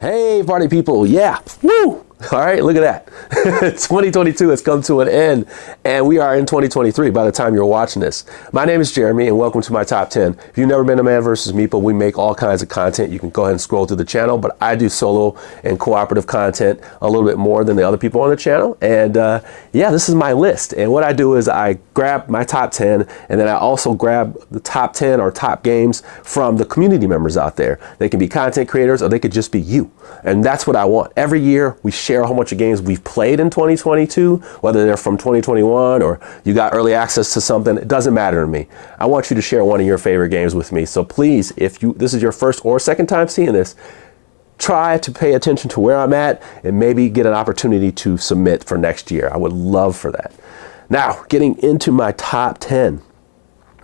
Hey, party people. Yeah. Woo. All right, look at that. 2022 has come to an end, and we are in 2023 by the time you're watching this. My name is Jeremy, and welcome to my top 10. If you've never been to Man vs. Meeple, we make all kinds of content. You can go ahead and scroll through the channel, but I do solo and cooperative content a little bit more than the other people on the channel. And yeah, this is my list. And what I do is I grab my top 10, and then I also grab the top 10 or top games from the community members out there. They can be content creators, or they could just be you. And that's what I want. Every year, we share a whole bunch of games we've played in 2022, whether they're from 2021 or you got early access to something. It doesn't matter to me. I want you to share one of your favorite games with me. So please, if this is your first or second time seeing this, try to pay attention to where I'm at and maybe get an opportunity to submit for next year. I would love for that. Now, getting into my top 10.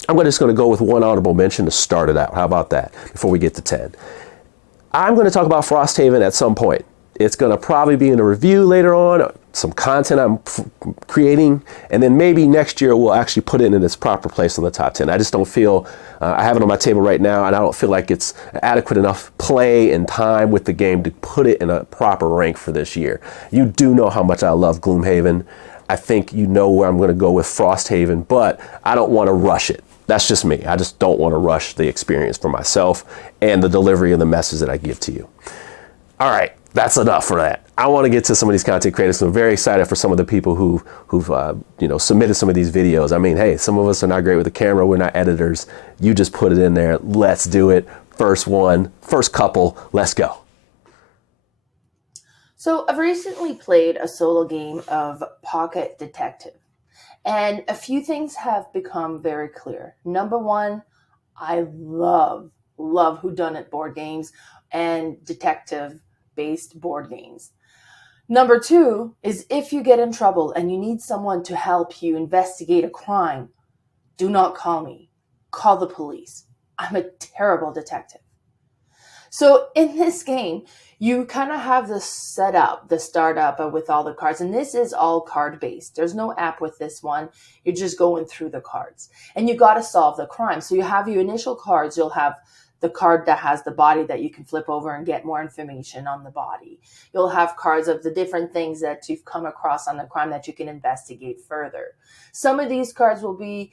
I'm just going to go with one honorable mention to start it out. How about that before we get to 10? I'm going to talk about Frosthaven at some point. It's going to probably be in a review later on, some content I'm creating, and then maybe next year we'll actually put it in its proper place on the top 10. I just don't feel, I have it on my table right now, and I don't feel like it's adequate enough play and time with the game to put it in a proper rank for this year. You do know how much I love Gloomhaven. I think you know where I'm going to go with Frosthaven, but I don't want to rush it. That's just me. I just don't want to rush the experience for myself and the delivery of the message that I give to you. All right, that's enough for that. I want to get to some of these content creators. So I'm very excited for some of the people who've submitted some of these videos. I mean, hey, some of us are not great with the camera. We're not editors. You just put it in there. Let's do it. First one, first couple. Let's go. So I've recently played a solo game of Pocket Detective. And a few things have become very clear. Number one, I love whodunit board games and detective-based board games. Number two is if you get in trouble and you need someone to help you investigate a crime, do not call me. Call the police. I'm a terrible detective. So in this game, you kind of have the setup, the startup with all the cards. And this is all card based. There's no app with this one. You're just going through the cards. And you got to solve the crime. So you have your initial cards. You'll have the card that has the body that you can flip over and get more information on the body. You'll have cards of the different things that you've come across on the crime that you can investigate further. Some of these cards will be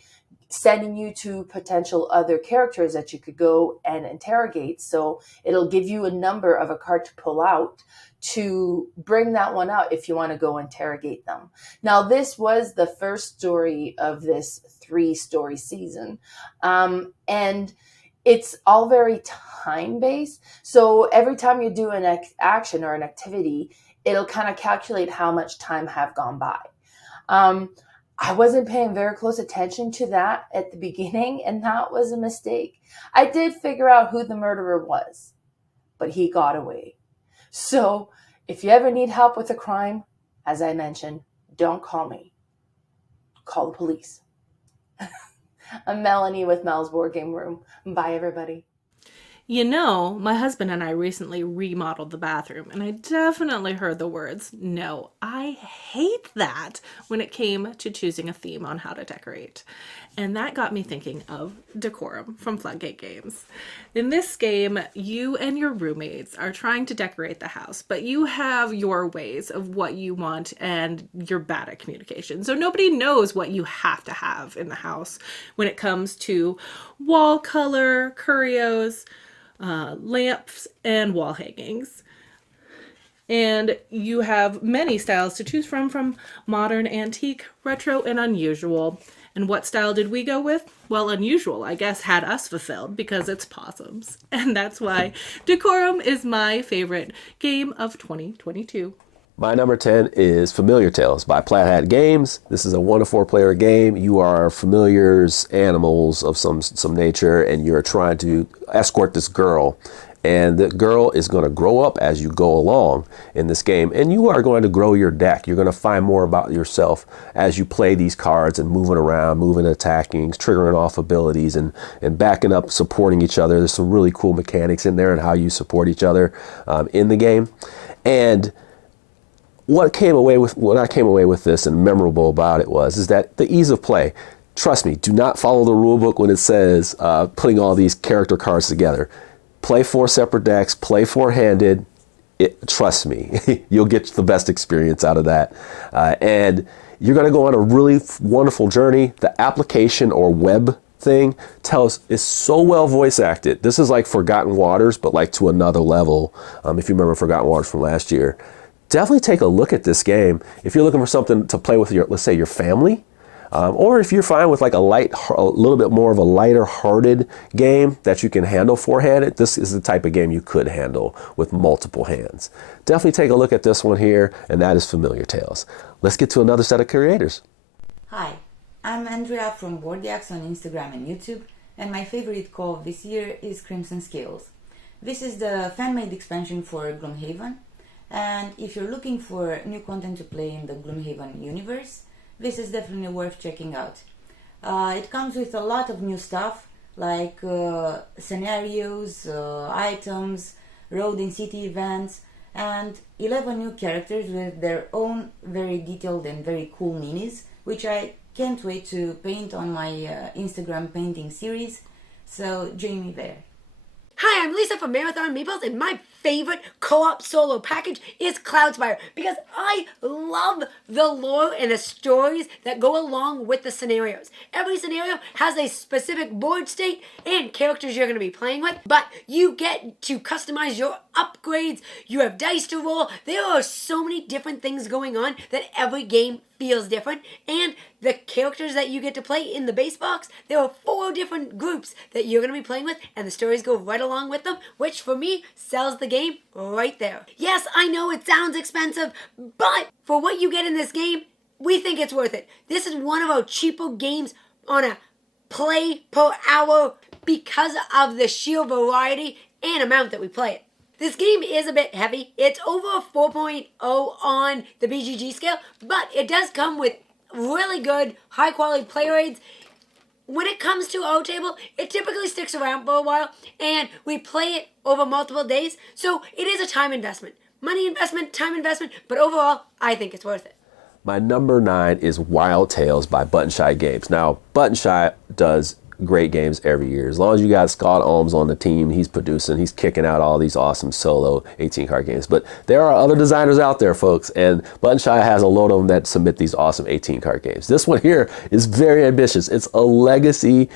sending you to potential other characters that you could go and interrogate. So it'll give you a number of a card to pull out to bring that one out if you want to go interrogate them. Now, this was the first story of this 3-story season. And it's all very time-based. So every time you do an action or an activity, it'll kind of calculate how much time have gone by. I wasn't paying very close attention to that at the beginning, and that was a mistake. I did figure out who the murderer was, but he got away. So if you ever need help with a crime, as I mentioned, don't call me. Call the police. I'm Melanie with Mel's Board Game Room. Bye, everybody. You know, my husband and I recently remodeled the bathroom, and I definitely heard the words, "No, I hate that," when it came to choosing a theme on how to decorate. And that got me thinking of Decorum from Floodgate Games. In this game, you and your roommates are trying to decorate the house, but you have your ways of what you want, and you're bad at communication. So nobody knows what you have to have in the house when it comes to wall color, curios, lamps, and wall hangings. And you have many styles to choose from modern, antique, retro, and unusual. And what style did we go with? Well, unusual, I guess, had us fulfilled because it's possums. And that's why Decorum is my favorite game of 2022. My number 10 is Familiar Tales by Plaid Hat Games. This is a 1 to 4 player game. You are familiars, animals of some nature, and you're trying to escort this girl. And the girl is going to grow up as you go along in this game, and you are going to grow your deck. You're going to find more about yourself as you play these cards and moving around, moving, attacking, triggering off abilities, and backing up, supporting each other. There's some really cool mechanics in there and how you support each other in the game. And what I came away with this and memorable about it is that the ease of play. Trust me, do not follow the rule book when it says putting all these character cards together. Play 4 separate decks, play 4-handed. trust me, you'll get the best experience out of that. And you're going to go on a really wonderful journey. The application or web thing is so well voice acted. This is like Forgotten Waters, but like to another level. If you remember Forgotten Waters from last year, definitely take a look at this game. If you're looking for something to play with let's say your family, or if you're fine with like a little bit more of a lighter hearted game that you can handle four-handed, this is the type of game you could handle with multiple hands. Definitely take a look at this one here, and that is Familiar Tales. Let's get to another set of creators. Hi, I'm Andrea from Boardiacs on Instagram and YouTube, and my favorite co-op this year is Crimson Scales. This is the fan-made expansion for Gloomhaven, and if you're looking for new content to play in the Gloomhaven universe, this is definitely worth checking out. It comes with a lot of new stuff like scenarios, items, road and city events, and 11 new characters with their own very detailed and very cool minis, which I can't wait to paint on my Instagram painting series, so join me there. Hi, I'm Lisa from Marathon Meeples, and my favorite co-op solo package is Cloudspire because I love the lore and the stories that go along with the scenarios. Every scenario has a specific board state and characters you're going to be playing with, but you get to customize your upgrades, you have dice to roll. There are so many different things going on that every game feels different, and the characters that you get to play in the base box, there are 4 different groups that you're going to be playing with, and the stories go right along with them, which for me sells the game right there. Yes, I know it sounds expensive, but for what you get in this game, we think it's worth it. This is one of our cheaper games on a play per hour because of the sheer variety and amount that we play it. This game is a bit heavy. It's over a 4.0 on the BGG scale, but it does come with really good, high-quality player aids. When it comes to our table, it typically sticks around for a while, and we play it over multiple days, so it is a time investment. Money investment, time investment, but overall, I think it's worth it. My number 9 is Wild Tales by Button Shy Games. Now, Button Shy does great games every year. As long as you got Scott Ohms on the team, he's producing, he's kicking out all these awesome solo 18-card games. But there are other designers out there, folks, and Button Shy has a load of them that submit these awesome 18-card games. This one here is very ambitious. It's a legacy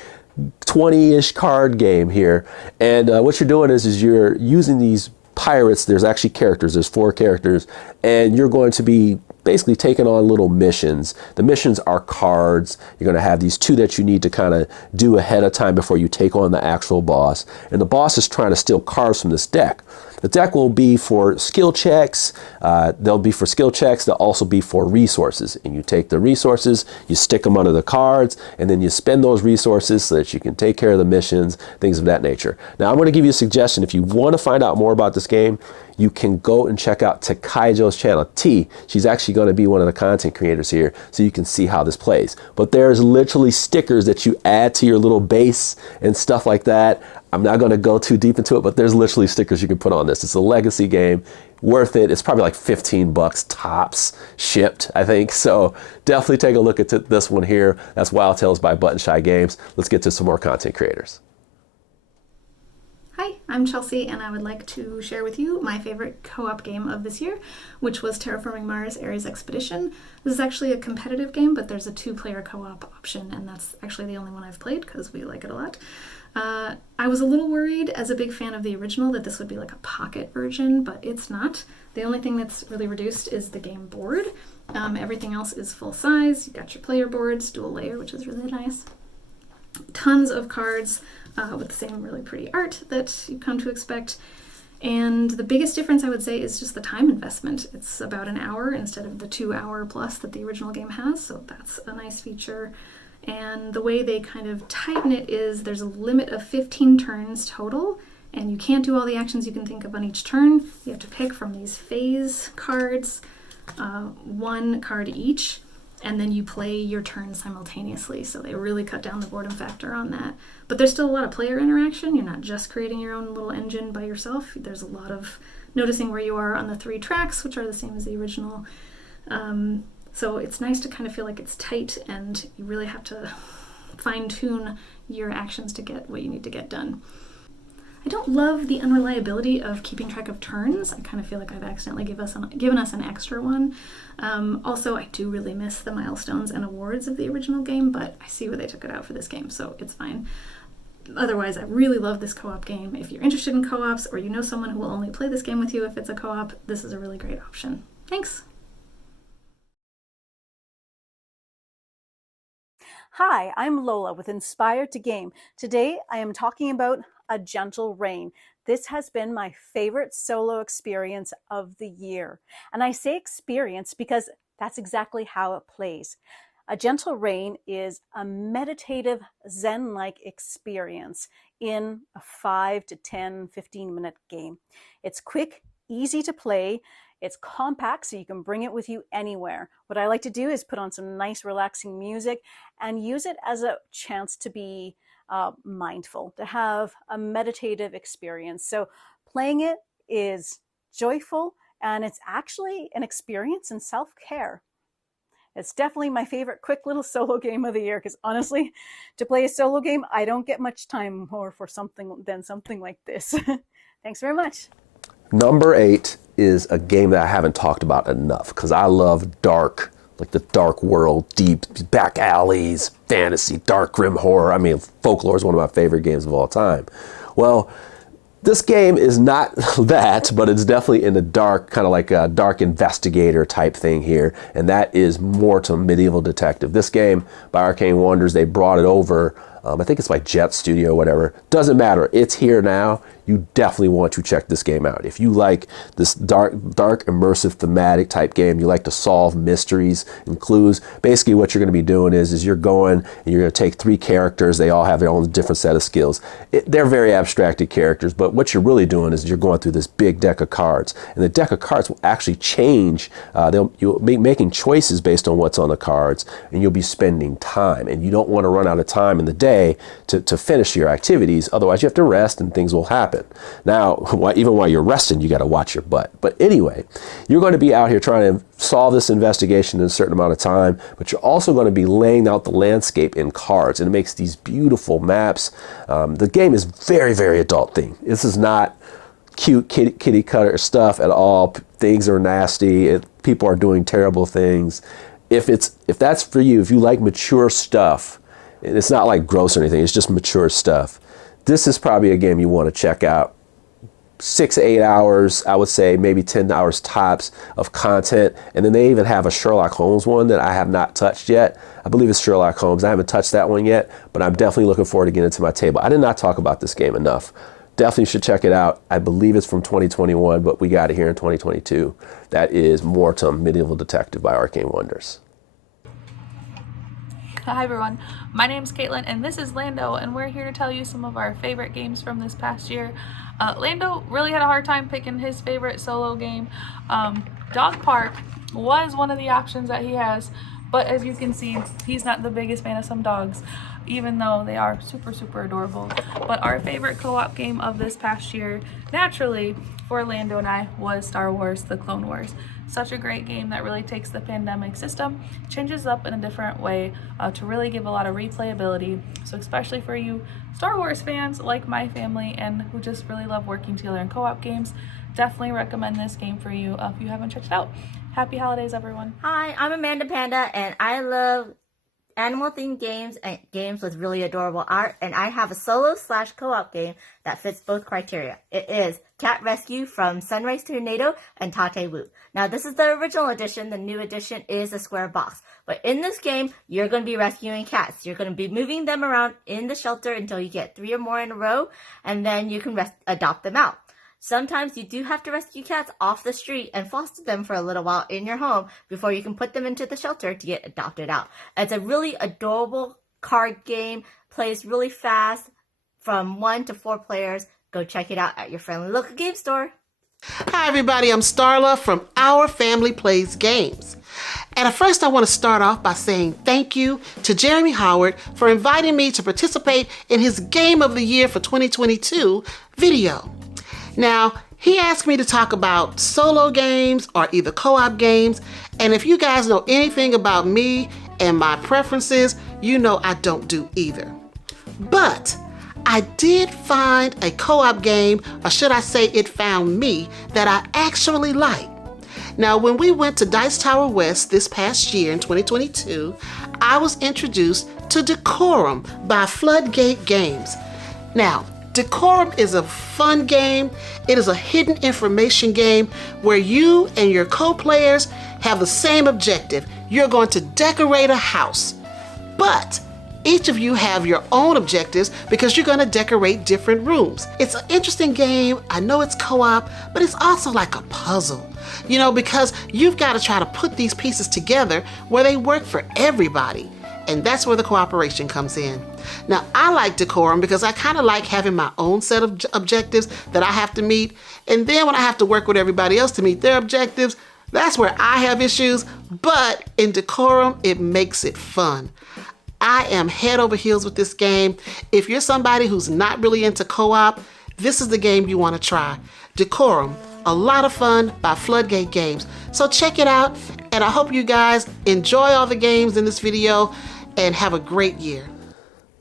20-ish card game here. And what you're doing is you're using these pirates. There's actually characters. There's 4 characters. And you're going to be basically taking on little missions. The missions are cards. You're going to have these 2 that you need to kind of do ahead of time before you take on the actual boss. And the boss is trying to steal cards from this deck. The deck will be for skill checks. They'll be for skill checks. They'll also be for resources. And you take the resources, you stick them under the cards, and then you spend those resources so that you can take care of the missions, things of that nature. Now, I'm going to give you a suggestion. If you want to find out more about this game, you can go and check out Takaijo's channel. She's actually going to be one of the content creators here, so you can see how this plays. But there's literally stickers that you add to your little base and stuff like that. I'm not going to go too deep into it, but there's literally stickers you can put on this. It's a legacy game, worth it. It's probably like $15 tops shipped, I think. So definitely take a look at this one here. That's Wild Tales by Button Shy Games. Let's get to some more content creators. Hi, I'm Chelsea, and I would like to share with you my favorite co-op game of this year, which was Terraforming Mars Ares Expedition. This is actually a competitive game, but there's a 2-player co-op option, and that's actually the only one I've played because we like it a lot. I was a little worried as a big fan of the original that this would be like a pocket version, but it's not. The only thing that's really reduced is the game board. Everything else is full size. You got your player boards, dual layer, which is really nice. Tons of cards with the same really pretty art that you come to expect. And the biggest difference, I would say, is just the time investment. It's about an hour instead of the 2-hour plus that the original game has, so that's a nice feature. And the way they kind of tighten it is there's a limit of 15 turns total, and you can't do all the actions you can think of on each turn. You have to pick from these phase cards, 1 card each, and then you play your turn simultaneously. So they really cut down the boredom factor on that. But there's still a lot of player interaction. You're not just creating your own little engine by yourself. There's a lot of noticing where you are on the 3 tracks, which are the same as the original. So it's nice to kind of feel like it's tight, and you really have to fine-tune your actions to get what you need to get done. I don't love the unreliability of keeping track of turns. I kind of feel like I've accidentally given us an extra one. Also, I do really miss the milestones and awards of the original game, but I see where they took it out for this game, so it's fine. Otherwise, I really love this co-op game. If you're interested in co-ops, or you know someone who will only play this game with you if it's a co-op, this is a really great option. Thanks! Hi, I'm Lola with Inspired to Game. Today I am talking about A Gentle Rain. This has been my favorite solo experience of the year. And I say experience because that's exactly how it plays. A Gentle Rain is a meditative Zen-like experience in a 5 to 10, 15-minute game. It's quick, easy to play. It's compact, so you can bring it with you anywhere. What I like to do is put on some nice, relaxing music and use it as a chance to be mindful, to have a meditative experience. So playing it is joyful, and it's actually an experience in self-care. It's definitely my favorite quick little solo game of the year, because honestly, to play a solo game, I don't get much time more for something like this. Thanks very much. Number 8 is a game that I haven't talked about enough because I love dark, like the dark world, deep back alleys, fantasy, dark grim horror. I mean, Folklore is one of my favorite games of all time. Well, this game is not that, but it's definitely in the dark, kind of like a dark investigator type thing here, and that is Mortem Medieval Detective. This game by Arcane Wonders, they brought it over. I think it's by Jet Studio, whatever. Doesn't matter. It's here now. You definitely want to check this game out. If you like this dark, immersive, thematic type game, you like to solve mysteries and clues, basically what you're going to be doing is you're going and you're going to take 3 characters. They all have their own different set of skills. They're very abstracted characters, but what you're really doing is you're going through this big deck of cards. And the deck of cards will actually change. You'll be making choices based on what's on the cards, and you'll be spending time. And you don't want to run out of time in the day to finish your activities. Otherwise, you have to rest and things will happen. Now, even while you're resting, you got to watch your butt. But anyway, you're going to be out here trying to solve this investigation in a certain amount of time, but you're also going to be laying out the landscape in cards, and it makes these beautiful maps. The game is very, very adult themed. This is not cute kitty cutter stuff at all. Things are nasty. People are doing terrible things. If that's for you, if you like mature stuff, and it's not like gross or anything, it's just mature stuff, this is probably a game you want to check out. 6 to 8 hours, I would say, maybe 10 hours tops of content. And then they even have a Sherlock Holmes one that I have not touched yet. I believe it's Sherlock Holmes. I haven't touched that one yet, but I'm definitely looking forward to getting it to my table. I did not talk about this game enough. Definitely should check it out. I believe it's from 2021, but we got it here in 2022. That is Mortem Medieval Detective by Arcane Wonders. Hi everyone, my name's Caitlin and this is Lando, and we're here to tell you some of our favorite games from this past year. Lando really had a hard time picking his favorite solo game. Dog Park was one of the options that he has, but as you can see, he's not the biggest fan of some dogs, even though they are super, super adorable. But our favorite co-op game of this past year, naturally, for Lando and I, was Star Wars: The Clone Wars. Such a great game that really takes the pandemic system, changes up in a different way to really give a lot of replayability. So especially for you Star Wars fans like my family and who just really love working together in co-op games, definitely recommend this game for you if you haven't checked it out. Happy holidays, everyone. Hi, I'm Amanda Panda, and I love animal-themed games and games with really adorable art, and I have a solo/co-op game that fits both criteria. It is Cat Rescue from Sunrise Tornado and Tate Wu. Now, this is the original edition. The new edition is a square box. But in this game, you're going to be rescuing cats. You're going to be moving them around in the shelter until you get 3 or more in a row, and then you can adopt them out. Sometimes you do have to rescue cats off the street and foster them for a little while in your home before you can put them into the shelter to get adopted out. It's a really adorable card game, plays really fast, from 1 to 4 players. Go check it out at your friendly local game store. Hi everybody, I'm Starla from Our Family Plays Games. And at first I want to start off by saying thank you to Jeremy Howard for inviting me to participate in his Game of the Year for 2022 video. Now, he asked me to talk about solo games or either co-op games, and if you guys know anything about me and my preferences, you know I don't do either. But I did find a co-op game, or should I say it found me, that I actually like. Now, when we went to Dice Tower West this past year in 2022, I was introduced to Decorum by Floodgate Games. Now, Decorum is a fun game. It is a hidden information game where you and your co-players have the same objective. You're going to decorate a house, but each of you have your own objectives because you're going to decorate different rooms. It's an interesting game. I know it's co-op, but it's also like a puzzle, because you've got to try to put these pieces together where they work for everybody. And that's where the cooperation comes in. Now, I like Decorum because I kind of like having my own set of objectives that I have to meet. And then when I have to work with everybody else to meet their objectives, that's where I have issues. But in Decorum, it makes it fun. I am head over heels with this game. If you're somebody who's not really into co-op, this is the game you want to try. Decorum, a lot of fun by Floodgate Games. So check it out, and I hope you guys enjoy all the games in this video and have a great year.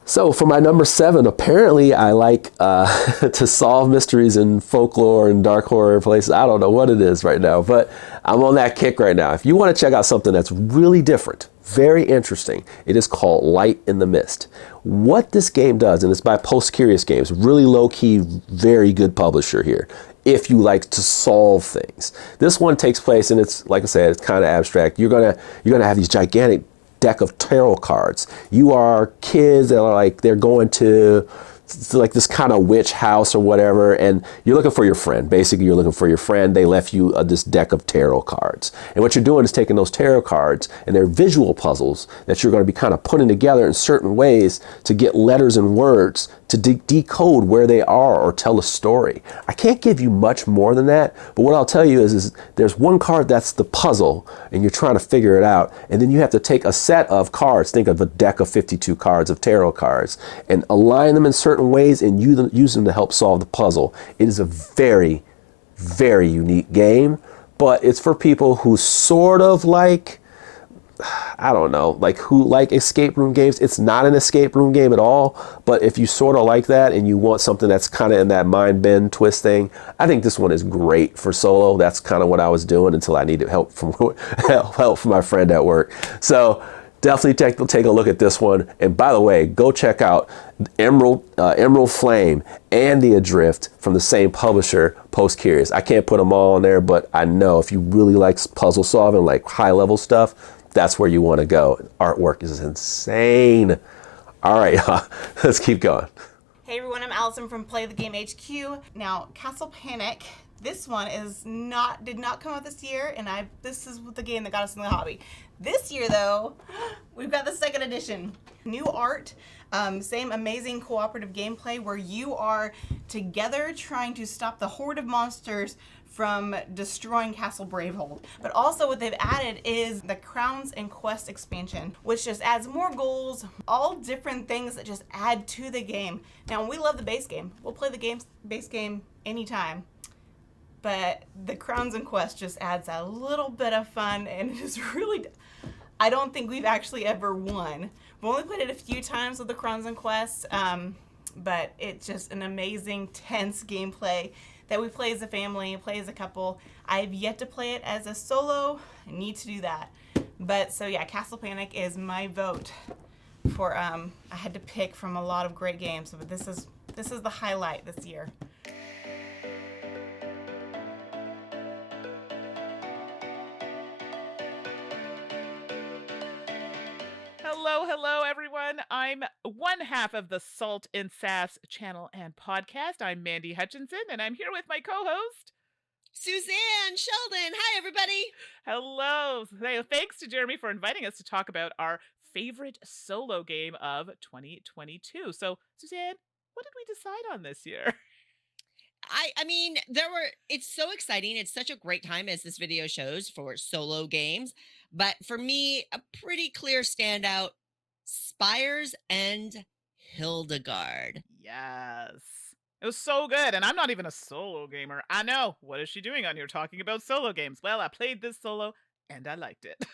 So for my number 7, apparently I like to solve mysteries in folklore and dark horror places. I don't know what it is right now, but I'm on that kick right now. If you want to check out something that's really different, very interesting, it is called Light in the Mist. What this game does, and it's by Post Curious Games, really low-key, very good publisher here, if you like to solve things. This one takes place, and it's, like I said, it's kind of abstract. You're gonna have these gigantic deck of tarot cards. You are kids that are like, they're going to like this kind of witch house or whatever, and you're looking for your friend. Basically, you're looking for your friend. They left you this deck of tarot cards. And what you're doing is taking those tarot cards, and they're visual puzzles that you're going to be kind of putting together in certain ways to get letters and words to decode where they are or tell a story. I can't give you much more than that, but what I'll tell you is there's one card that's the puzzle, and you're trying to figure it out, and then you have to take a set of cards, think of a deck of 52 cards of tarot cards, and align them in certain ways and use them to help solve the puzzle. It is a very, very unique game, but it's for people who sort of like, I don't know, like who like escape room games. It's not an escape room game at all, but if you sort of like that and you want something that's kind of in that mind bend twist thing, I think this one is great for solo. That's kind of what I was doing until I needed help from my friend at work. So definitely take a look at this one. And by the way, go check out Emerald Flame and The Adrift from the same publisher, Post Curious. I can't put them all on there, but I know if you really like puzzle solving, like high level stuff, that's where you want to go. Artwork is insane. All right, let's keep going. Hey everyone, I'm Allison from Play the Game HQ. Now, Castle Panic, this one did not come out this year, and this is the game that got us in the hobby. This year though, we've got the second edition. New art, same amazing cooperative gameplay where you are together trying to stop the horde of monsters from destroying Castle Bravehold. But also what they've added is the Crowns and Quest expansion, which just adds more goals, all different things that just add to the game. Now, we love the base game. We'll play the base game anytime. But the Crowns and Quest just adds a little bit of fun, and it is really, I don't think we've actually ever won. We've only played it a few times with the Crowns and Quest, but it's just an amazing, tense gameplay that we play as a family, play as a couple. I've yet to play it as a solo. I need to do that. But so yeah, Castle Panic is my vote for, I had to pick from a lot of great games, but this is the highlight this year. Hello, everyone. I'm one half of the Salt and Sass channel and podcast. I'm Mandy Hutchinson, and I'm here with my co-host, Suzanne Sheldon. Hi, everybody. Hello. Thanks to Jeremy for inviting us to talk about our favorite solo game of 2022. So, Suzanne, what did we decide on this year? I mean, it's so exciting. It's such a great time, as this video shows, for solo games. But for me, a pretty clear standout, Spires and Hildegard. Yes. It was so good, and I'm not even a solo gamer. I know. What is she doing on here talking about solo games? Well, I played this solo, and I liked it.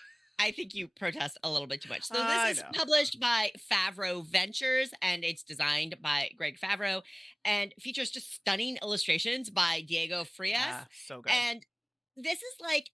I think you protest a little bit too much. So I this is know. published by Favreau Ventures, and it's designed by Greg Favreau, and features just stunning illustrations by Diego Frias. Yeah, so good. And this is like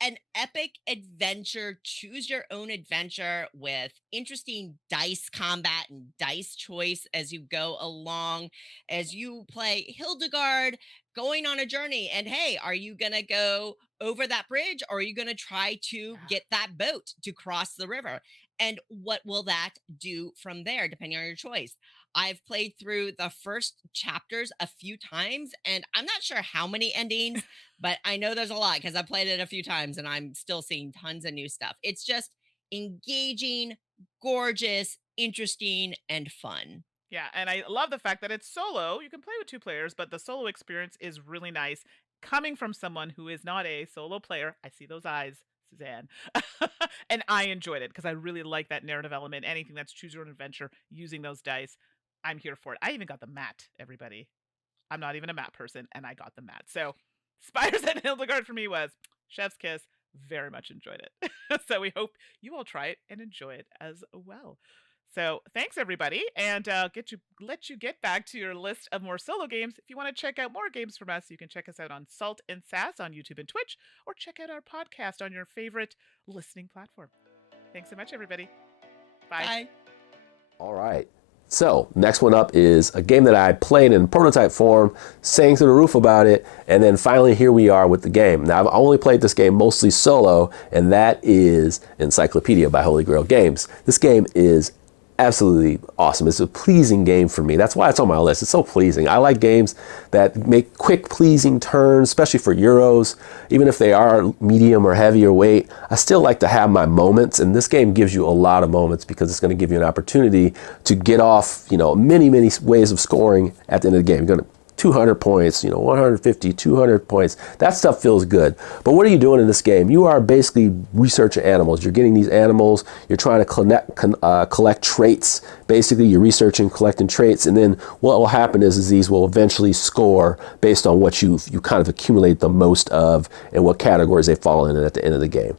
an epic adventure, choose your own adventure with interesting dice combat and dice choice as you go along, as you play Hildegard going on a journey. And hey, are you going to go over that bridge, or are you going to try to get that boat to cross the river? And what will that do from there, depending on your choice? I've played through the first chapters a few times, and I'm not sure how many endings, but I know there's a lot because I played it a few times and I'm still seeing tons of new stuff. It's just engaging, gorgeous, interesting, and fun. Yeah, and I love the fact that it's solo. You can play with 2 players, but the solo experience is really nice. Coming from someone who is not a solo player, I see those eyes, Suzanne. And I enjoyed it because I really like that narrative element. Anything that's choose your own adventure, using those dice, I'm here for it. I even got the mat, everybody. I'm not even a mat person, and I got the mat. So Spires and Hildegard for me was chef's kiss. Very much enjoyed it. So we hope you all try it and enjoy it as well. So thanks everybody, and let you get back to your list of more solo games. If you want to check out more games from us, you can check us out on Salt and Sass on YouTube and Twitch, or check out our podcast on your favorite listening platform. Thanks so much, everybody. Bye. Bye. All right. So next one up is a game that I played in prototype form, sang through the roof about it, and then finally here we are with the game. Now I've only played this game mostly solo, and that is Encyclopedia by Holy Grail Games. This game is absolutely awesome. It's a pleasing game for me. That's why it's on my list. It's so pleasing. I like games that make quick, pleasing turns, especially for Euros. Even if they are medium or heavier weight, I still like to have my moments, and this game gives you a lot of moments because it's going to give you an opportunity to get off, many, many ways of scoring at the end of the game. You're going to 200 points, 150, 200 points. That stuff feels good. But what are you doing in this game? You are basically researching animals. You're getting these animals. You're trying to collect traits. Basically, you're researching, collecting traits, and then what will happen is these will eventually score based on what you kind of accumulate the most of and what categories they fall in at the end of the game.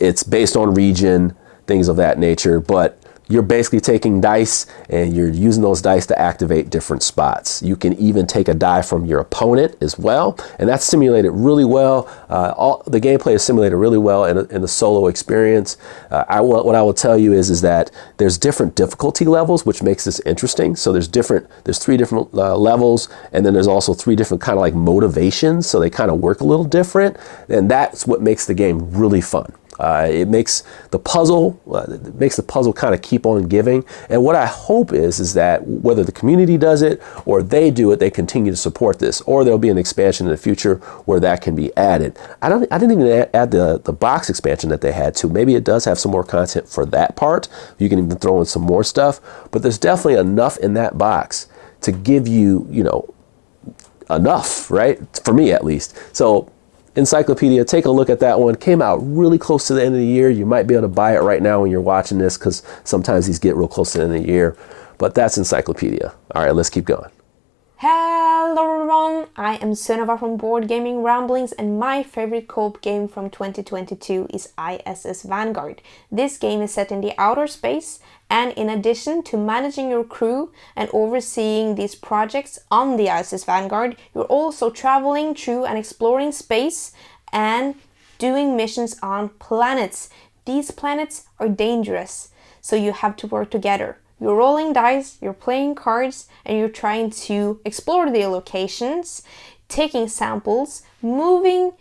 It's based on region, things of that nature, but you're basically taking dice and you're using those dice to activate different spots. You can even take a die from your opponent as well, and that's simulated really well. The gameplay is simulated really well in the solo experience. What I will tell you is that there's different difficulty levels, which makes this interesting. So there's 3 different levels, and then there's also 3 different kind of like motivations, so they kind of work a little different, and that's what makes the game really fun. It makes the puzzle kind of keep on giving. And what I hope is that whether the community does it or they do it, they continue to support this, or there'll be an expansion in the future where that can be added. I didn't even add the box expansion that they had to. Maybe it does have some more content for that part. You can even throw in some more stuff, but there's definitely enough in that box to give you, enough, right? For me at least. So Encyclopedia, take a look at that one. Came out really close to the end of the year. You might be able to buy it right now when you're watching this because sometimes these get real close to the end of the year. But that's Encyclopedia. All right, let's keep going. Hello everyone, I am Sunava from Board Gaming Ramblings, and my favorite co-op game from 2022 is ISS Vanguard. This game is set in the outer space, and in addition to managing your crew and overseeing these projects on the ISS Vanguard, you're also traveling through and exploring space and doing missions on planets. These planets are dangerous, so you have to work together. You're rolling dice, you're playing cards, and you're trying to explore the locations, taking samples, moving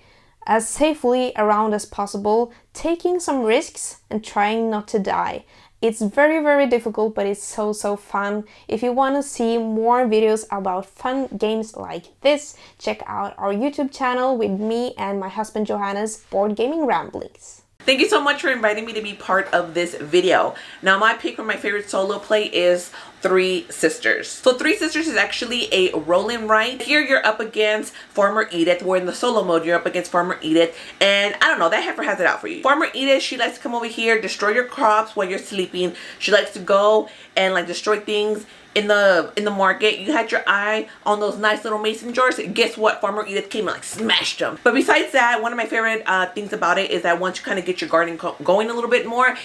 as safely around as possible, taking some risks, and trying not to die. It's very, very difficult, but it's so fun. If you want to see more videos about fun games like this, check out our YouTube channel with me and my husband Johanna's Board Gaming Ramblings. Thank you so much for inviting me to be part of this video. Now my pick for my favorite solo play is Three Sisters. So Three Sisters is actually a roll and write. Here you're up against Farmer Edith, where in the solo mode you're up against Farmer Edith, and I don't know, that heifer has it out for you. Farmer Edith, she likes to come over here, destroy your crops while you're sleeping. She likes to go and like destroy things in the market, you had your eye on those nice little mason jars. Guess what? Farmer Edith came and like smashed them. But besides that, one of my favorite things about it is that once you kind of get your garden going a little bit more,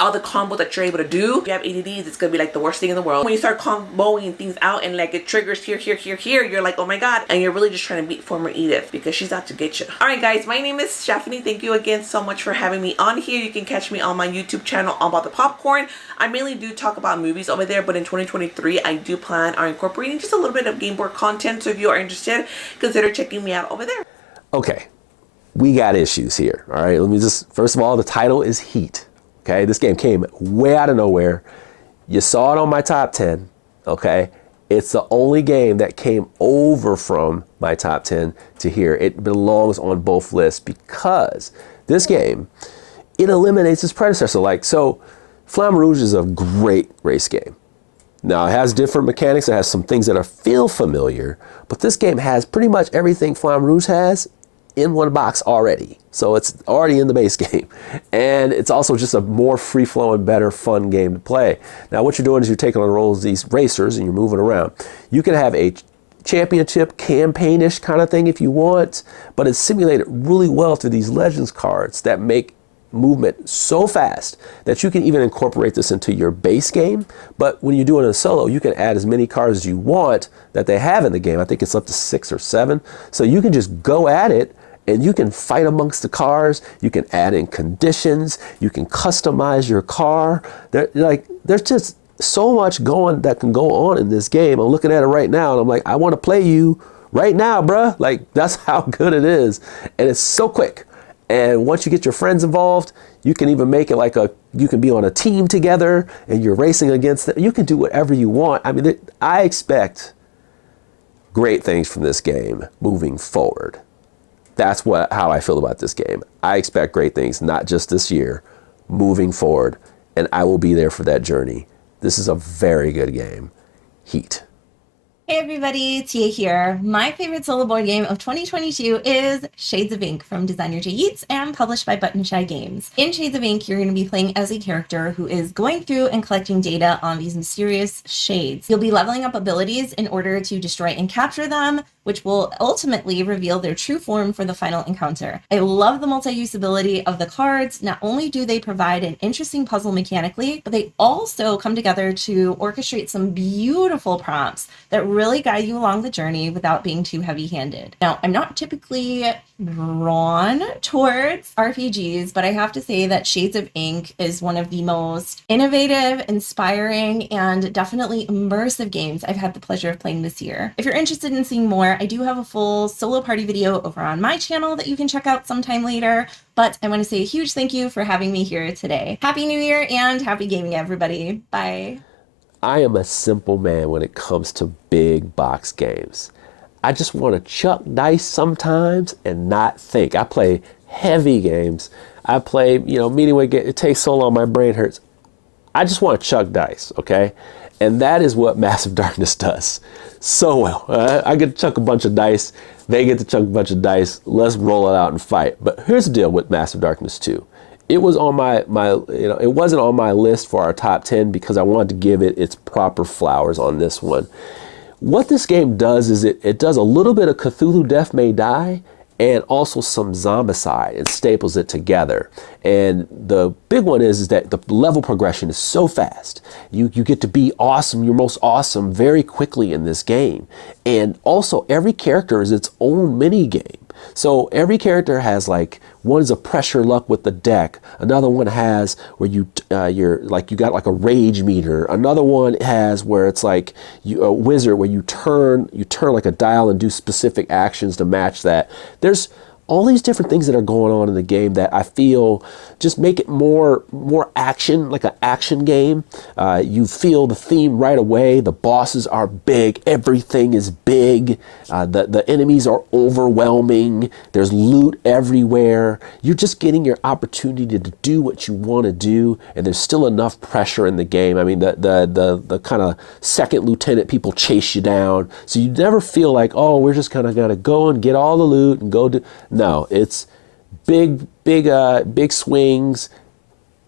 all the combos that you're able to do. If you have ADDs, it's gonna be like the worst thing in the world. When you start comboing things out and like it triggers here, you're like, oh my god, and you're really just trying to beat Farmer Edith because she's out to get you. All right, guys, my name is Stephanie. Thank you again so much for having me on here. You can catch me on my YouTube channel, All About the Popcorn. I mainly do talk about movies over there, but in 2023, I do plan on incorporating just a little bit of game board content. So if you are interested, consider checking me out over there. Okay, we got issues here. All right, let me just, first of all, the title is Heat. Okay, this game came way out of nowhere. You saw it on my top 10. Okay, it's the only game that came over from my top 10 to here. It belongs on both lists because this game, it eliminates its predecessor. Like, so Flamme Rouge is a great race game. Now, it has different mechanics. It has some things that feel familiar, but this game has pretty much everything Flamme Rouge has in one box already. So it's already in the base game. And it's also just a more free-flowing, better, fun game to play. Now, what you're doing is you're taking on the roles of these racers and you're moving around. You can have a championship campaignish kind of thing if you want, but it's simulated really well through these Legends cards that make movement so fast that you can even incorporate this into your base game. But when you're doing a solo, you can add as many cards as you want that they have in the game. I think it's up to 6 or 7. So you can just go at it and you can fight amongst the cars. You can add in conditions. You can customize your car. There's just so much that can go on in this game. I'm looking at it right now and I'm like, I want to play you right now, bruh. Like, that's how good it is. And it's so quick. And once you get your friends involved, you can even make it like you can be on a team together and you're racing against them. You can do whatever you want. I mean, I expect great things from this game moving forward. That's how I feel about this game. I expect great things, not just this year, moving forward. And I will be there for that journey. This is a very good game. Heat. Hey everybody, Tia here. My favorite solo board game of 2022 is Shades of Ink from designer Jay Eats and published by Button Shy Games. In Shades of Ink, you're going to be playing as a character who is going through and collecting data on these mysterious shades. You'll be leveling up abilities in order to destroy and capture them, which will ultimately reveal their true form for the final encounter. I love the multi-usability of the cards. Not only do they provide an interesting puzzle mechanically, but they also come together to orchestrate some beautiful prompts that really guide you along the journey without being too heavy-handed. Now, I'm not typically drawn towards RPGs, but I have to say that Shades of Ink is one of the most innovative, inspiring, and definitely immersive games I've had the pleasure of playing this year. If you're interested in seeing more, I do have a full solo party video over on my channel that you can check out sometime later, but I want to say a huge thank you for having me here today. Happy New Year and happy gaming, everybody. Bye. I am a simple man when it comes to big box games. I just want to chuck dice sometimes and not think. I play heavy games. I play, medium games. It takes so long, my brain hurts. I just want to chuck dice, okay? And that is what Massive Darkness does so well. I get to chuck a bunch of dice. They get to chuck a bunch of dice. Let's roll it out and fight. But here's the deal with Massive Darkness 2. It was on it wasn't on my list for our top 10 because I wanted to give it its proper flowers on this one. What this game does is it does a little bit of Cthulhu Death May Die and also some Zombicide and staples it together. And the big one is that the level progression is so fast. You get to be awesome, your most awesome very quickly in this game. And also every character is its own mini game. So every character has one is a pressure luck with the deck. Another one has where you got like a rage meter. Another one has where it's like a wizard where you turn like a dial and do specific actions to match that. There's all these different things that are going on in the game that I feel just make it more action, like an action game. You feel the theme right away. The bosses are big. Everything is big. The enemies are overwhelming. There's loot everywhere. You're just getting your opportunity to do what you want to do, and there's still enough pressure in the game. I mean, the kind of second lieutenant people chase you down, so you never feel like, oh, we're just kind of gonna go and get all the loot and go do. No, it's big swings,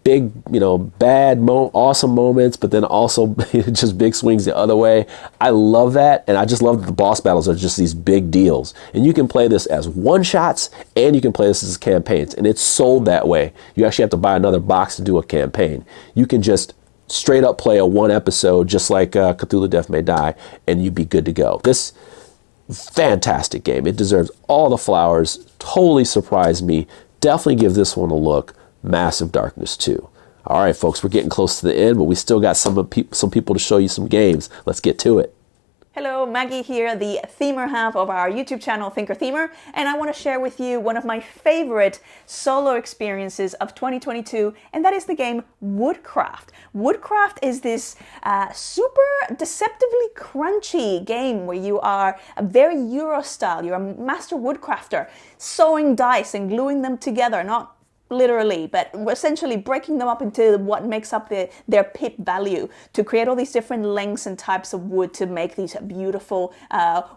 big, bad, awesome moments, but then also just big swings the other way. I love that, and I just love that the boss battles are just these big deals. And you can play this as one-shots, and you can play this as campaigns, and it's sold that way. You actually have to buy another box to do a campaign. You can just straight up play a one episode, just like Cthulhu Death May Die, and you'd be good to go. This fantastic game. It deserves all the flowers. Totally surprised me. Definitely give this one a look. Massive Darkness 2. All right, folks, we're getting close to the end, but we still got some people to show you some games. Let's get to it. Hello, Maggie here, the themer half of our YouTube channel, Thinker Themer, and I want to share with you one of my favorite solo experiences of 2022, and that is the game Woodcraft. Woodcraft is this super deceptively crunchy game where you are a very Euro style. You're a master woodcrafter, sewing dice and gluing them together, not literally, but essentially breaking them up into what makes up their pip value to create all these different lengths and types of wood to make these beautiful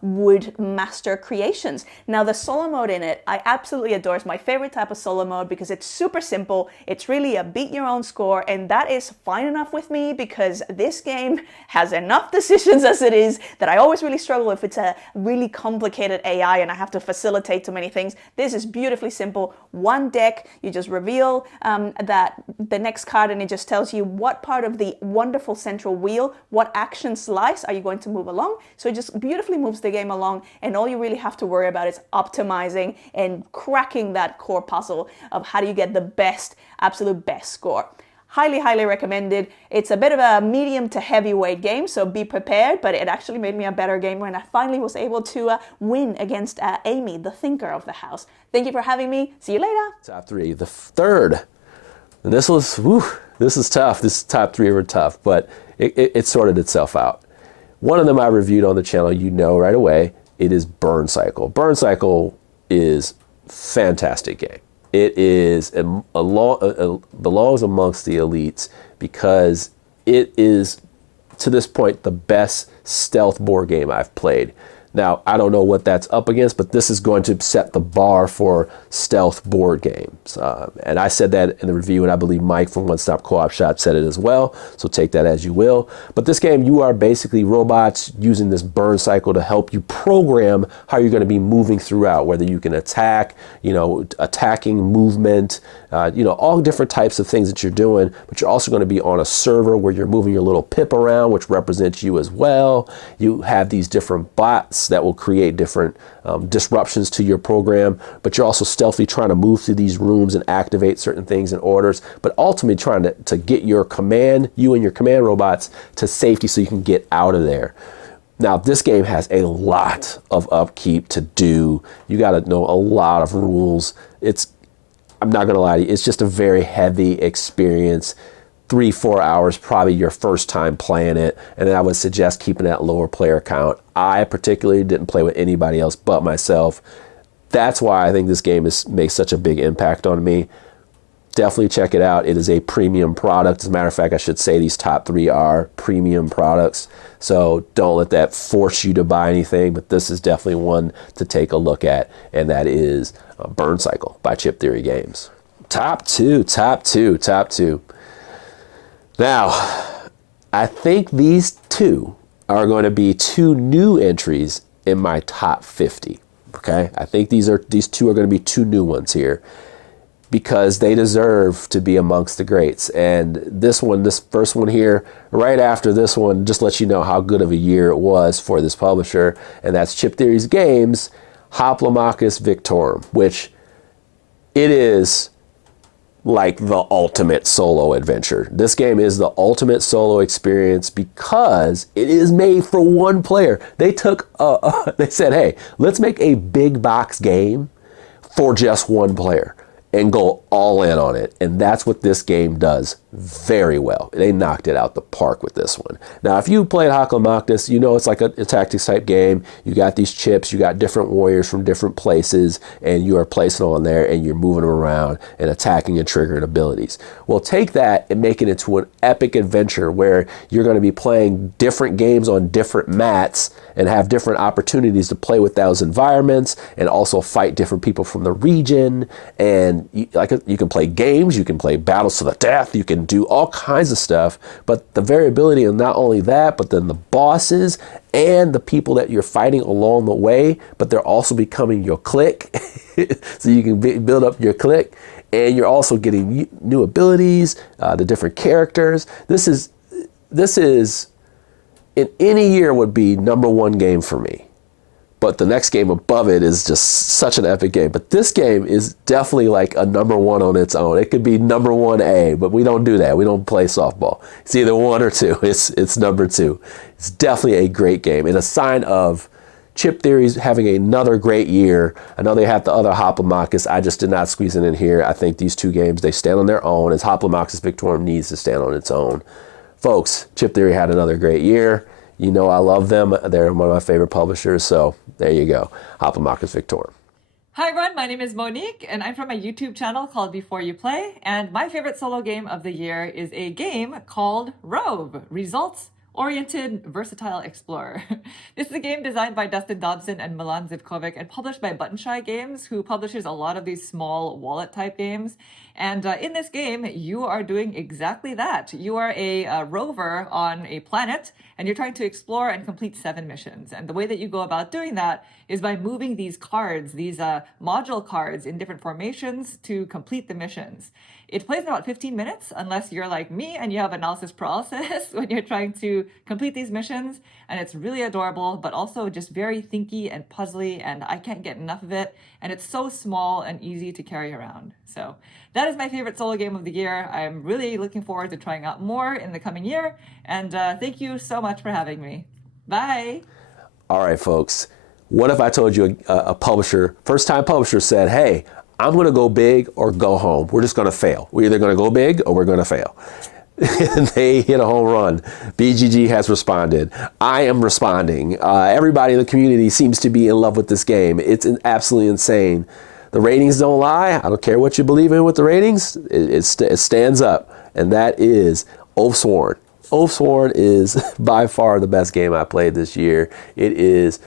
wood master creations. Now, the solo mode in it, I absolutely adore. It's my favorite type of solo mode because it's super simple. It's really a beat your own score, and that is fine enough with me because this game has enough decisions as it is that I always really struggle if it's a really complicated AI and I have to facilitate too many things. This is beautifully simple. One deck, you just reveal that the next card, and it just tells you what part of the wonderful central wheel, what action slice are you going to move along. So it just beautifully moves the game along, and all you really have to worry about is optimizing and cracking that core puzzle of how do you get the best, absolute best score. Highly, highly recommended. It's a bit of a medium to heavyweight game, so be prepared, but it actually made me a better gamer when I finally was able to win against Amy, the thinker of the house. Thank you for having me. See you later. Top three. The third, and this is tough. This top three were tough, but it sorted itself out. One of them I reviewed on the channel, right away. It is Burn Cycle. Burn Cycle is a fantastic game. It is belongs amongst the elites because it is, to this point, the best stealth board game I've played. Now, I don't know what that's up against, but this is going to set the bar for stealth board games. And I said that in the review, and I believe Mike from One Stop Co-op Shop said it as well, so take that as you will. But this game, you are basically robots using this burn cycle to help you program how you're going to be moving throughout, whether you can attack, attacking movement, all different types of things that you're doing, but you're also going to be on a server where you're moving your little pip around, which represents you as well. You have these different bots that will create different disruptions to your program, but you're also stealthily trying to move through these rooms and activate certain things and orders, but ultimately trying to get you and your command robots to safety so you can get out of there. Now, this game has a lot of upkeep to do. You got to know a lot of rules. I'm not going to lie to you, it's just a very heavy experience. 3-4 hours, probably your first time playing it, and then I would suggest keeping that lower player count. I particularly didn't play with anybody else but myself. That's why I think this game makes such a big impact on me. Definitely check it out. It is a premium product. As a matter of fact, I should say these top three are premium products. So don't let that force you to buy anything, but this is definitely one to take a look at, and that is Burn Cycle by Chip Theory Games. Top two. Now, I think these two are going to be two new entries in my top 50. Okay, I think these two are going to be two new ones here because they deserve to be amongst the greats. And this first one here, right after this one, just lets you know how good of a year it was for this publisher, and that's Chip Theory's Games, Hoplomachus Victorum, which it is like the ultimate solo adventure. This game is the ultimate solo experience because it is made for one player. They said, hey, let's make a big box game for just one player and go all in on it. And that's what this game does very well. They knocked it out the park with this one. Now, if you played Haklamakhtis, you know it's like a tactics type game. You got these chips, you got different warriors from different places, and you are placing on there and you're moving them around and attacking and triggering abilities. Well, take that and make it into an epic adventure where you're going to be playing different games on different mats and have different opportunities to play with those environments and also fight different people from the region. And you can play games, you can play battles to the death, you can do all kinds of stuff. But the variability of not only that, but then the bosses and the people that you're fighting along the way, but they're also becoming your clique. So you can build up your clique, and you're also getting new abilities, the different characters. This is in any year would be #1 game for me. But the next game above it is just such an epic game. But this game is definitely like a #1 on its own. It could be #1A, but we don't do that. We don't play softball. It's either 1 or 2. It's number 2. It's definitely a great game and a sign of Chip Theory's having another great year. I know they have the other Haklamakhtis. I just did not squeeze it in here. I think these two games, they stand on their own, as Haklamakhtis Victorum needs to stand on its own. Folks, Chip Theory had another great year. You know I love them. They're one of my favorite publishers, so there you go. Haklamakhtis Victorum. Hi everyone, my name is Monique, and I'm from a YouTube channel called Before You Play, and my favorite solo game of the year is a game called Rove, Results-Oriented Versatile Explorer. This is a game designed by Dustin Dobson and Milan Zivkovic and published by Buttonshy Games, who publishes a lot of these small wallet-type games. And in this game, you are doing exactly that. You are a rover on a planet, and you're trying to explore and complete 7 missions. And the way that you go about doing that is by moving these cards, these module cards in different formations to complete the missions. It plays in about 15 minutes, unless you're like me and you have analysis paralysis when you're trying to complete these missions. And it's really adorable, but also just very thinky and puzzly, and I can't get enough of it. And it's so small and easy to carry around. So that is my favorite solo game of the year. I'm really looking forward to trying out more in the coming year. And thank you so much for having me. Bye. All right, folks. What if I told you a publisher, first-time publisher said, hey, I'm going to go big or go home. We're just going to fail. We're either going to go big or we're going to fail. And they hit a home run. BGG has responded. I am responding. Everybody in the community seems to be in love with this game. It's absolutely insane. The ratings don't lie. I don't care what you believe in with the ratings. It stands up. And that is Oathsworn. Oathsworn is by far the best game I played this year. It is.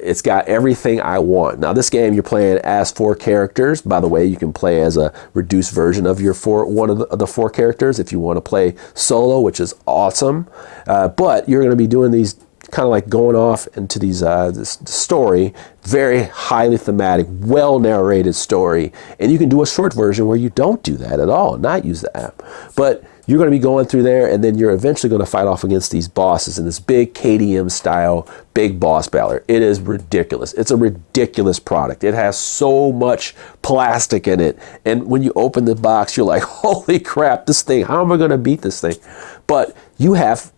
It's got everything I want. Now, this game you're playing as 4 characters. By the way, you can play as a reduced version of your one of the 4 characters if you want to play solo, which is awesome. But you're going to be doing these kind of like going off into these this story, very highly thematic, well narrated story, and you can do a short version where you don't do that at all, not use the app. But you're going to be going through there, and then you're eventually going to fight off against these bosses in this big KDM style big boss battle. It is ridiculous. It's a ridiculous product. It has so much plastic in it, and when you open the box, you're like, holy crap, this thing, how am I going to beat this thing? But you have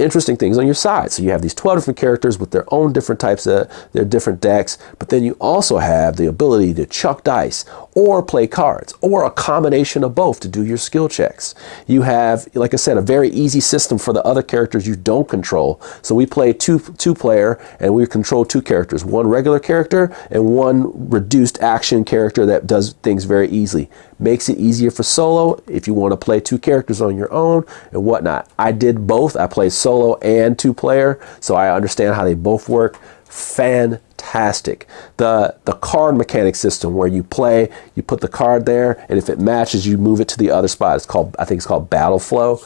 interesting things on your side. So you have these 12 different characters with their own different types of their different decks, but then you also have the ability to chuck dice or play cards or a combination of both to do your skill checks. You have, like I said, a very easy system for the other characters you don't control. So we play two player and we control 2 characters, one regular character and one reduced action character that does things very easily. Makes it easier for solo if you want to play 2 characters on your own and whatnot. I did both. I played solo and 2 player, so I understand how they both work. Fantastic. The card mechanic system where you play, you put the card there, and if it matches, you move it to the other spot. It's called, I think it's called Battle Flow.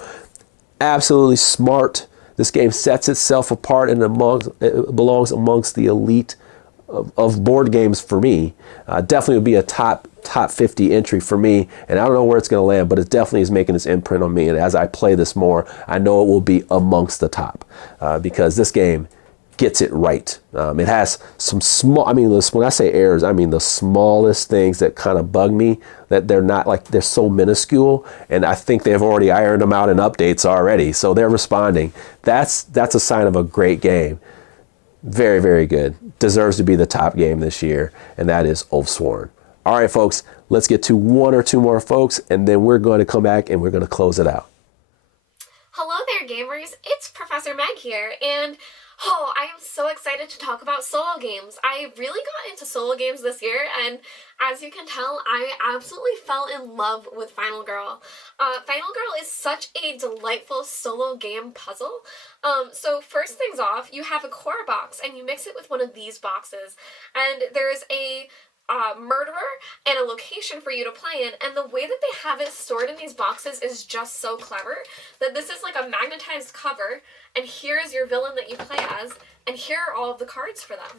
Absolutely smart. This game sets itself apart and it belongs amongst the elite of board games for me. Definitely would be a top 50 entry for me, and I don't know where it's going to land, but it definitely is making its imprint on me, and as I play this more, I know it will be amongst the top because this game gets it right. It has some small, I mean, when I say errors, I mean the smallest things that kind of bug me, that they're not like, they're so minuscule, and I think they've already ironed them out in updates already, so they're responding. That's a sign of a great game. Very, very good. Deserves to be the top game this year, and that is Oathsworn. All right, folks, let's get to 1 or 2 more folks, and then we're going to come back and we're going to close it out. there, gamers! It's Professor Meg here, and I am so excited to talk about solo games. I really got into solo games this year, and as you can tell, I absolutely fell in love with Final Girl. Final Girl is such a delightful solo game puzzle. So first things off, you have a core box, and you mix it with one of these boxes, and there's a murderer and a location for you to play in, and the way that they have it stored in these boxes is just so clever that this is like a magnetized cover, and here is your villain that you play as, and here are all of the cards for them.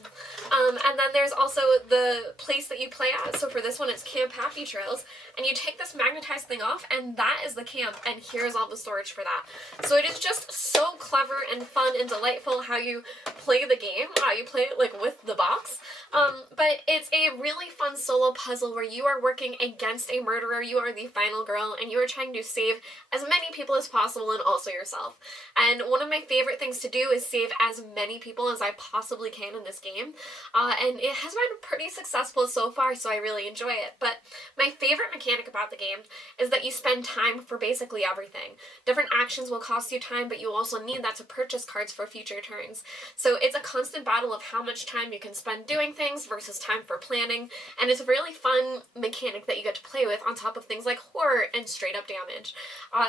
And then there's also the place that you play at. So for this one, it's Camp Happy Trails, and you take this magnetized thing off, and that is the camp, and here's all the storage for that. So it is just so clever and fun and delightful how you play the game. You play it like with the box. But it's a really fun solo puzzle where you are working against a murderer. You are the final girl, and you are trying to save as many people as possible and also yourself. And one of my favorite things to do is save as many people as I possibly can in this game. And it has been pretty successful so far, so I really enjoy it. But my favorite mechanic about the game is that you spend time for basically everything. Different actions will cost you time, but you also need that to purchase cards for future turns. So it's a constant battle of how much time you can spend doing things versus time for planning, and it's a really fun mechanic that you get to play with on top of things like horror and straight up damage.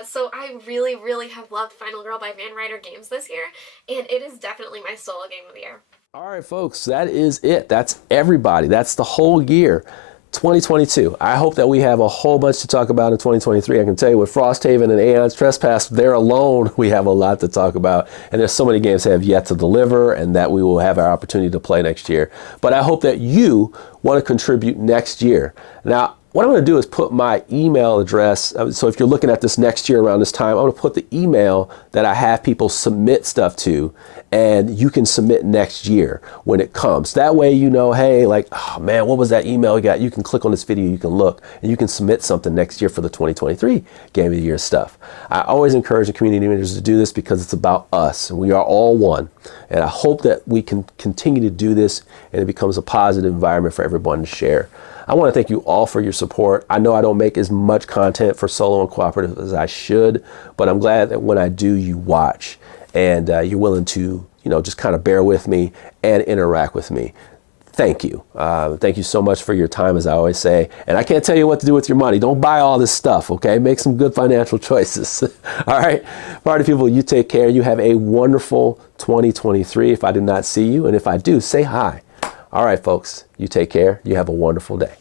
So I really, really have loved Final Girl by Van Ryder Games this year, and it is definitely my solo game of the year. All right, folks, that is it. That's everybody. That's the whole year. 2022. I hope that we have a whole bunch to talk about in 2023. I can tell you with Frosthaven and Aeon's Trespass, there alone, we have a lot to talk about. And there's so many games that have yet to deliver and that we will have our opportunity to play next year. But I hope that you want to contribute next year. Now, what I'm going to do is put my email address. So if you're looking at this next year around this time, I'm going to put the email that I have people submit stuff to, and you can submit next year when it comes. That way you know, hey, like, oh man, what was that email you got? You can click on this video, you can look, and you can submit something next year for the 2023 Game of the Year stuff. I always encourage the community managers to do this because it's about us, and we are all one. And I hope that we can continue to do this and it becomes a positive environment for everyone to share. I want to thank you all for your support. I know I don't make as much content for solo and cooperative as I should, but I'm glad that when I do, you watch and you're willing to, just kind of bear with me and interact with me. Thank you. Thank you so much for your time, as I always say. And I can't tell you what to do with your money. Don't buy all this stuff, okay? Make some good financial choices. All right? Party people, you take care. You have a wonderful 2023 if I do not see you. And if I do, say hi. All right, folks, you take care. You have a wonderful day.